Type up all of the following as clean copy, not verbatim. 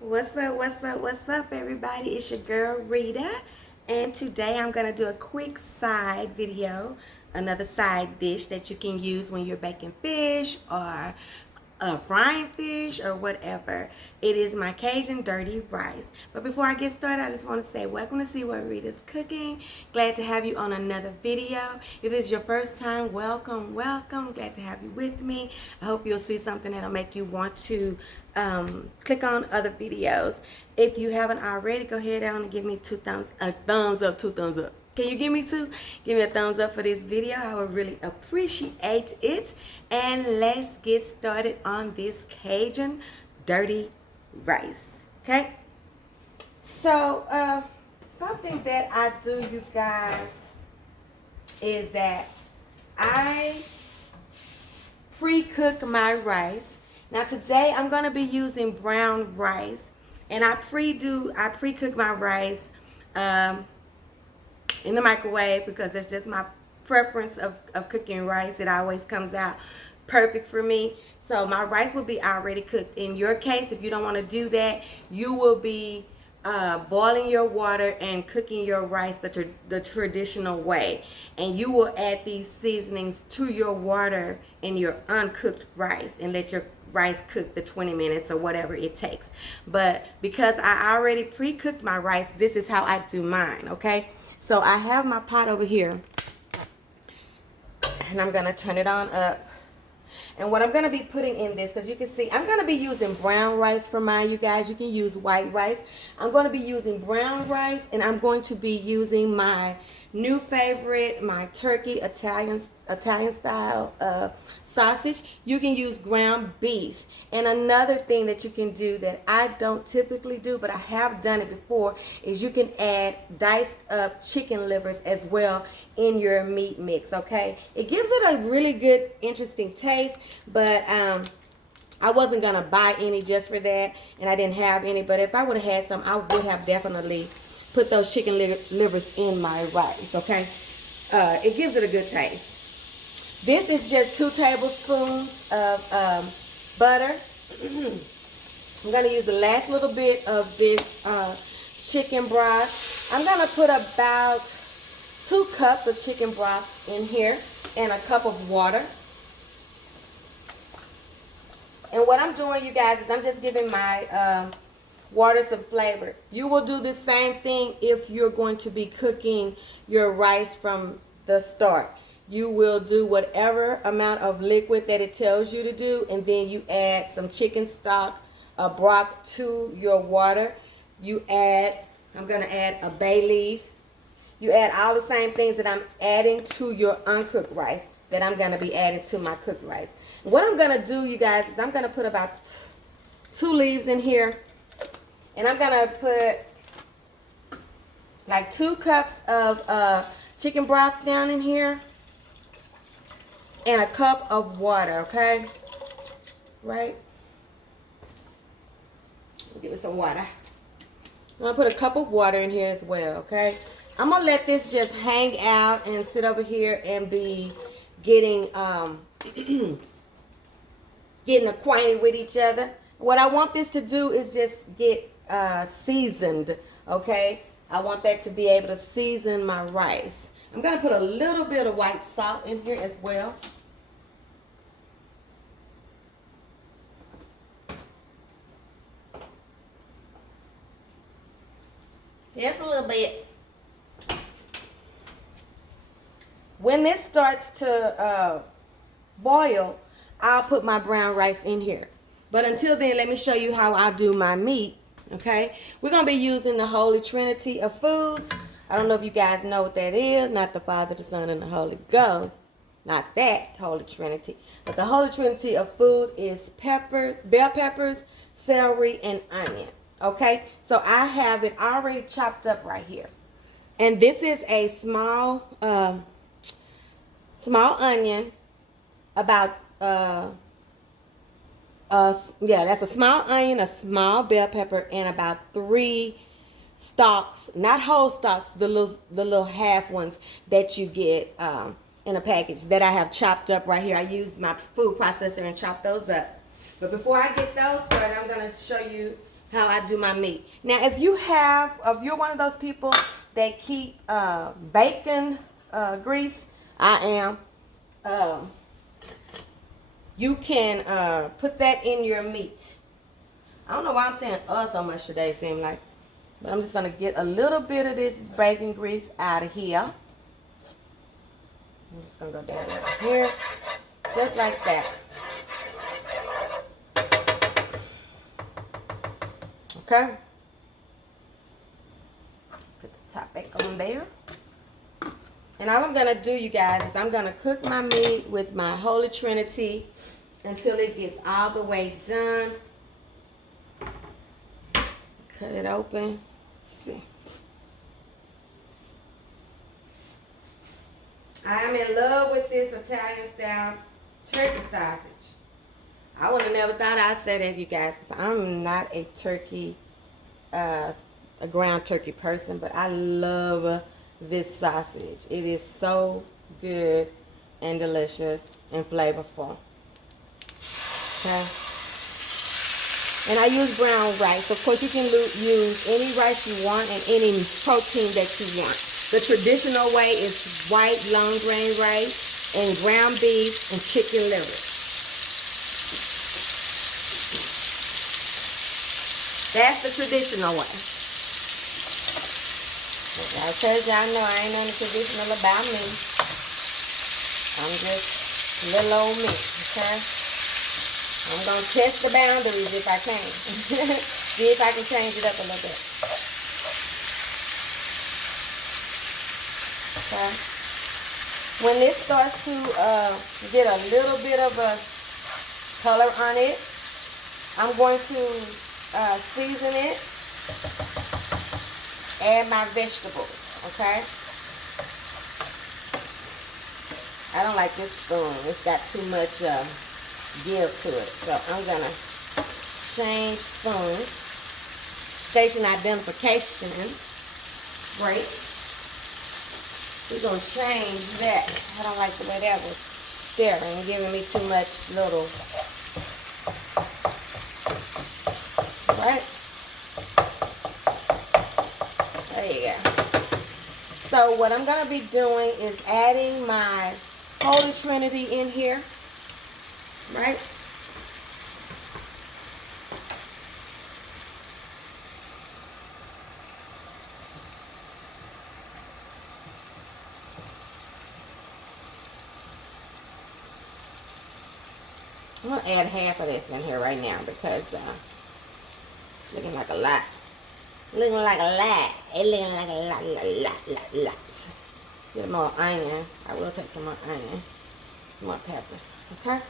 What's up, everybody? It's your girl, Rita. And today I'm going to do a quick side video, another side dish that you can use when you're baking fish or frying fish or whatever. It is my Cajun dirty rice. But before I get started, I just want to say welcome to See What Rita's Cooking. Glad to have you on another video. If this is your first time, welcome. Glad to have you with me. I hope you'll see something that'll make you want to click on other videos. If you haven't already, go ahead and give me a thumbs up. Can you give me two? Give me a thumbs up for this video. I would really appreciate it. And let's get started on this Cajun dirty rice. Okay? So, something that I do, you guys, is that I pre-cook my rice. Now today I'm going to be using brown rice. And I pre-cook my rice in the microwave because that's just my preference of cooking rice. It always comes out perfect for me. So my rice will be already cooked. In your case, if you don't want to do that, you will be boiling your water and cooking your rice the traditional way. And you will add these seasonings to your water in your uncooked rice and let your rice cook the 20 minutes or whatever it takes. But because I already pre-cooked my rice, this is how I do mine, okay? So I have my pot over here, and I'm going to turn it on up. And what I'm going to be putting in this, because you can see, I'm going to be using brown rice for mine, you guys. You can use white rice. I'm going to be using brown rice, and I'm going to be using my new favorite, my turkey Italian style sausage. You can use ground beef. And another thing that you can do that I don't typically do, but I have done it before, is you can add diced up chicken livers as well in your meat mix, okay? It gives it a really good, interesting taste, but I wasn't gonna buy any just for that, and I didn't have any, but if I would have had some, I would have definitely put those chicken livers in my rice, okay? It gives it a good taste. This is just 2 tablespoons of butter. I'm going to use the last little bit of this chicken broth. I'm going to put about 2 cups of chicken broth in here and a cup of water. And what I'm doing, you guys, is I'm just giving my water some flavor. You will do the same thing if you're going to be cooking your rice from the start. You will do whatever amount of liquid that it tells you to do, and then you add some chicken stock, a broth to your water. I'm going to add a bay leaf. You add all the same things that I'm adding to your uncooked rice that I'm going to be adding to my cooked rice. What I'm going to do, you guys, is I'm going to put about 2 leaves in here. And I'm going to put like 2 cups of chicken broth down in here. And a cup of water, okay? Right? Give it some water. I'm going to put a cup of water in here as well, okay? I'm going to let this just hang out and sit over here and be getting getting acquainted with each other. What I want this to do is just get seasoned, okay? I want that to be able to season my rice. I'm going to put a little bit of white salt in here as well. Just a little bit. When this starts to boil, I'll put my brown rice in here. But until then, let me show you how I do my meat, okay? We're going to be using the Holy Trinity of foods. I don't know if you guys know what that is. Not the Father, the Son, and the Holy Ghost. Not that Holy Trinity. But the Holy Trinity of food is peppers, bell peppers, celery, and onion. Okay? So I have it already chopped up right here. And this is a small onion. About, that's a small onion, a small bell pepper, and about 3 stalks, not whole stalks, the little half ones that you get in a package that I have chopped up right here. I use my food processor and chop those up. But before I get those started, I'm going to show you how I do my meat. Now, if you're one of those people that keep bacon grease, I am. You can put that in your meat. I don't know why I'm saying so much today, seem like. But I'm just going to get a little bit of this bacon grease out of here. I'm just going to go down right here. Just like that. Okay. Put the top back on there. And all I'm going to do, you guys, is I'm going to cook my meat with my Holy Trinity until it gets all the way done. Cut it open. Let's see. I am in love with this Italian style turkey sausage. I would have never thought I'd say that, you guys, because I'm not a turkey, a ground turkey person, but I love this sausage. It is so good and delicious and flavorful. Okay. And I use brown rice. Of course, you can use any rice you want and any protein that you want. The traditional way is white long grain rice and ground beef and chicken liver. That's the traditional way. Because y'all know I ain't nothing traditional about me. I'm just little old me, okay? I'm going to test the boundaries if I can. See if I can change it up a little bit. Okay. When this starts to get a little bit of a color on it, I'm going to season it. Add my vegetables, okay? I don't like this spoon. It's got too much give to it. So I'm going to change spoon. Station identification. Right. We're going to change that. I don't like the way that was stirring, giving me too much little. Right. There you go. So what I'm going to be doing is adding my Holy Trinity in here. Right? I'm going to add half of this in here right now because it's looking like a lot. Looking like a lot. It's looking like a lot. Get more onion. I will take some more onion. Some more peppers. Okay?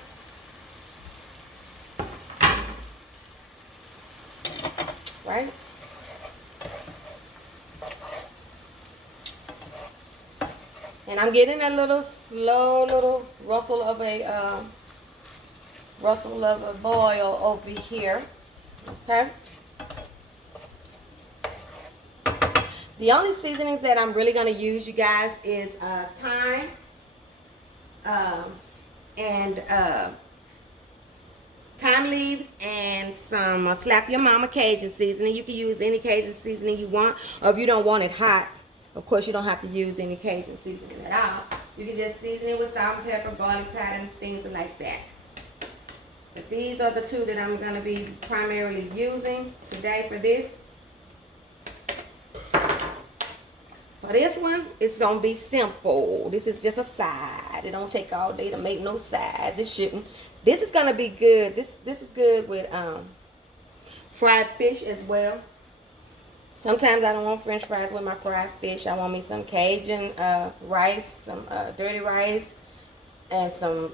Right? And I'm getting a little slow little rustle of a boil over here. Okay? The only seasonings that I'm really going to use, you guys, is thyme and thyme leaves and some Slap Your Mama Cajun seasoning. You can use any Cajun seasoning you want, or if you don't want it hot, of course you don't have to use any Cajun seasoning at all. You can just season it with salt and pepper, garlic powder, and things like that. But these are the two that I'm going to be primarily using today for this. For this one, it's going to be simple. This is just a side. It don't take all day to make no sides. It shouldn't. This is going to be good. This is good with fried fish as well. Sometimes I don't want french fries with my fried fish. I want me some Cajun rice, some dirty rice, and some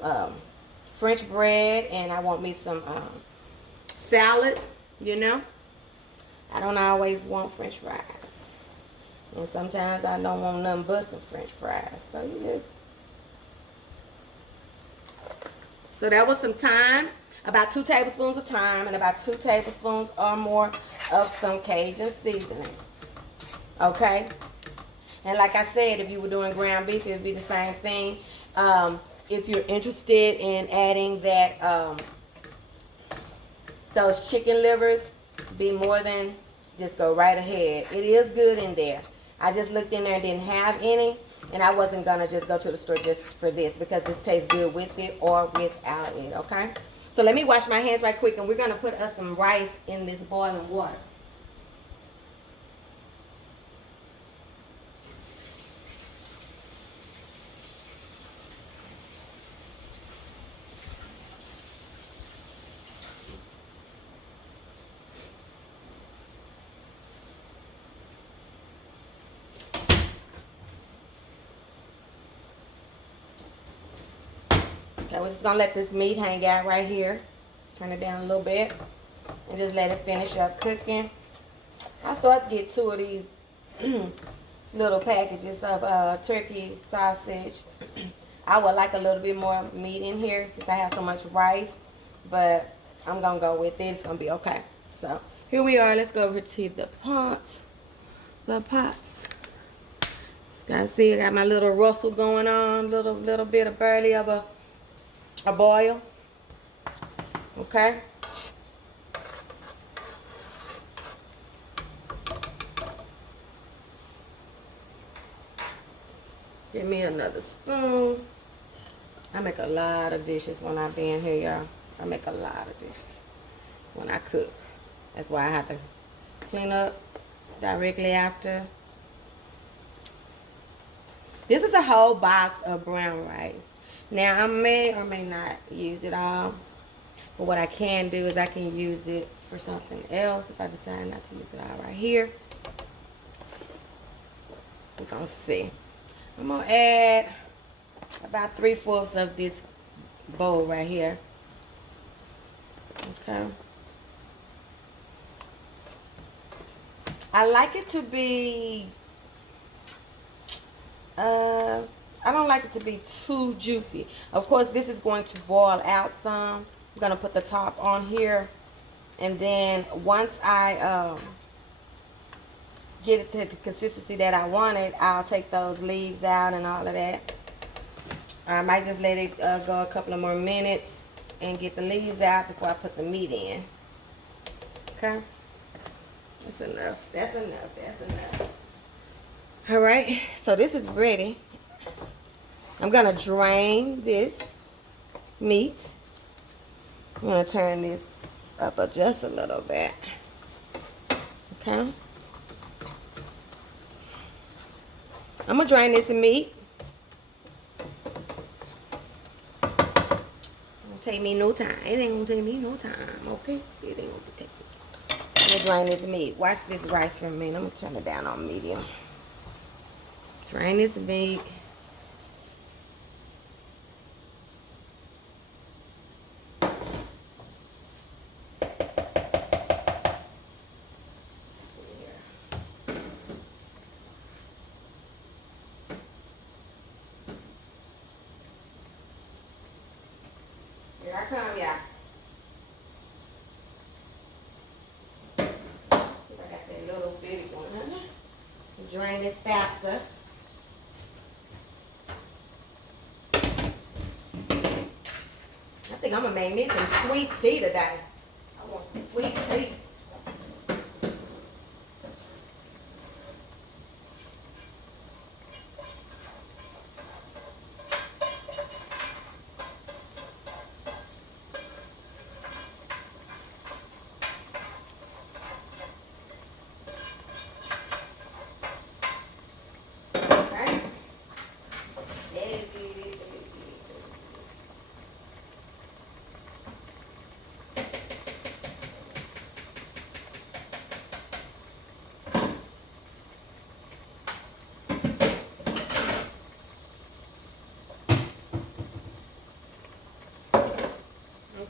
French bread. And I want me some salad, you know. I don't always want french fries. And sometimes I don't want nothing but some french fries. So you just... So that was some thyme. About 2 tablespoons of thyme and about 2 tablespoons or more of some Cajun seasoning. Okay? And like I said, if you were doing ground beef, it would be the same thing. If you're interested in adding that, those chicken livers, be more than, just go right ahead. It is good in there. I just looked in there and didn't have any, and I wasn't gonna just go to the store just for this because this tastes good with it or without it, okay? So let me wash my hands right quick, and we're gonna put us some rice in this boiling water. Okay, we're just gonna let this meat hang out right here. Turn it down a little bit and just let it finish up cooking. I start to get 2 of these little packages of turkey sausage. I would like a little bit more meat in here since I have so much rice, but I'm gonna go with it. It's gonna be okay. So here we are. Let's go over to the pots. The pots. Guys, see, I got my little rustle going on, little bit of barely of a boil. Okay. Give me another spoon. I make a lot of dishes when I be in here, y'all. I make a lot of dishes when I cook. That's why I have to clean up directly after. This is a whole box of brown rice. Now, I may or may not use it all. But what I can do is I can use it for something else if I decide not to use it all right here. We're going to see. I'm going to add about 3/4 of this bowl right here. Okay. I like it to be, I don't like it to be too juicy. Of course, this is going to boil out some. I'm going to put the top on here. And then once I get it to the consistency that I wanted, I'll take those leaves out and all of that. I might just let it go a couple of more minutes and get the leaves out before I put the meat in. Okay? That's enough. That's enough. That's enough. All right. So this is ready. I'm going to drain this meat. I'm going to turn this up just a little bit. Okay. I'm going to drain this meat. It won't take me no time. It ain't going to take me no time. Okay? It ain't going to take me. I'm going to drain this meat. Watch this rice for a minute. I'm going to turn it down on medium. Drain this meat. Here I come, y'all. See if I got that little bitty one. Drain this faster. I think I'm gonna make me some sweet tea today. I want some sweet tea.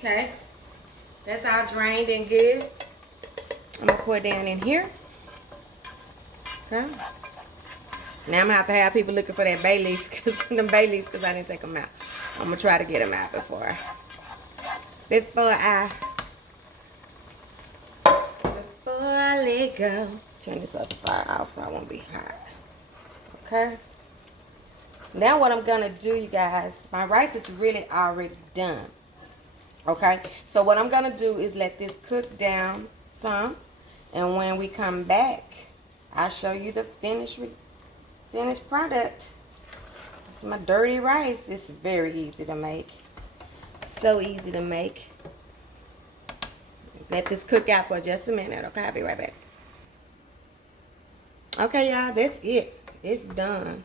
Okay, that's all drained and good. I'm gonna pour it down in here. Okay. Now I'm gonna have people looking for that bay leaf, because them bay leaves, because I didn't take them out. I'm gonna try to get them out before I let go. Turn this up the fire off so I won't be hot. Okay. Now what I'm gonna do, you guys, my rice is really already done. Okay, so what I'm gonna do is let this cook down some. And when we come back, I'll show you the finished product. It's my dirty rice. It's very easy to make. So easy to make. Let this cook out for just a minute, okay? I'll be right back. Okay, y'all, that's it. It's done.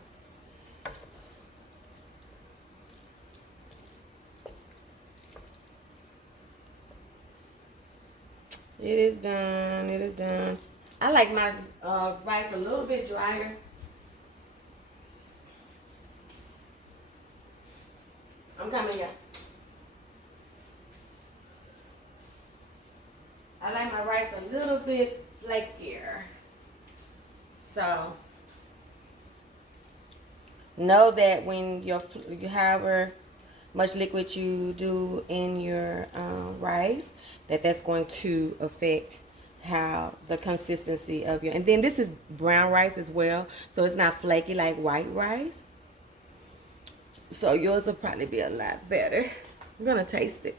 It is done. It is done. I like my rice a little bit drier. I'm coming, yeah. I like my rice a little bit flakier. So know that when you however much liquid you do in your rice, that's going to affect how the consistency of your, and then this is brown rice as well, so it's not flaky like white rice. So yours will probably be a lot better. I'm gonna taste it.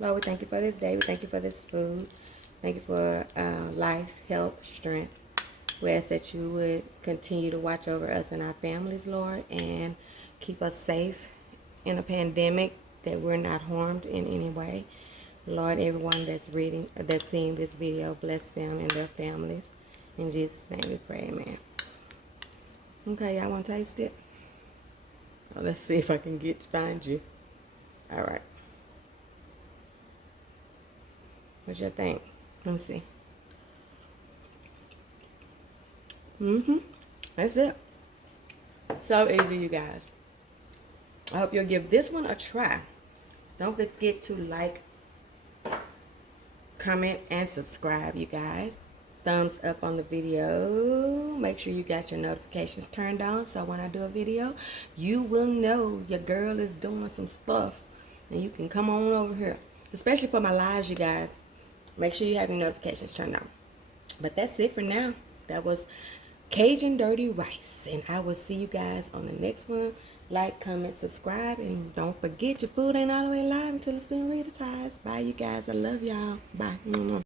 Lord, we thank you for this day. We thank you for this food. Thank you for life, health, strength. We ask that you would continue to watch over us and our families, Lord, and keep us safe in a pandemic, that we're not harmed in any way. Lord, everyone that's seeing this video, bless them and their families. In Jesus' name we pray, amen. Okay, y'all want to taste it? Well, let's see if I can find you. All right. What you think? Let me see. That's it. So easy, you guys. I hope you'll give this one a try. Don't forget to like, comment, and subscribe, you guys. Thumbs up on the video. Make sure you got your notifications turned on, so when I do a video, you will know your girl is doing some stuff, and you can come on over here. Especially for my lives, you guys. Make sure you have your notifications turned on. But that's it for now. That was Cajun dirty rice, and I will see you guys on the next one. Like, comment, subscribe, and don't forget, your food ain't all the way live until it's been Rita's. Bye, you guys. I love y'all. Bye.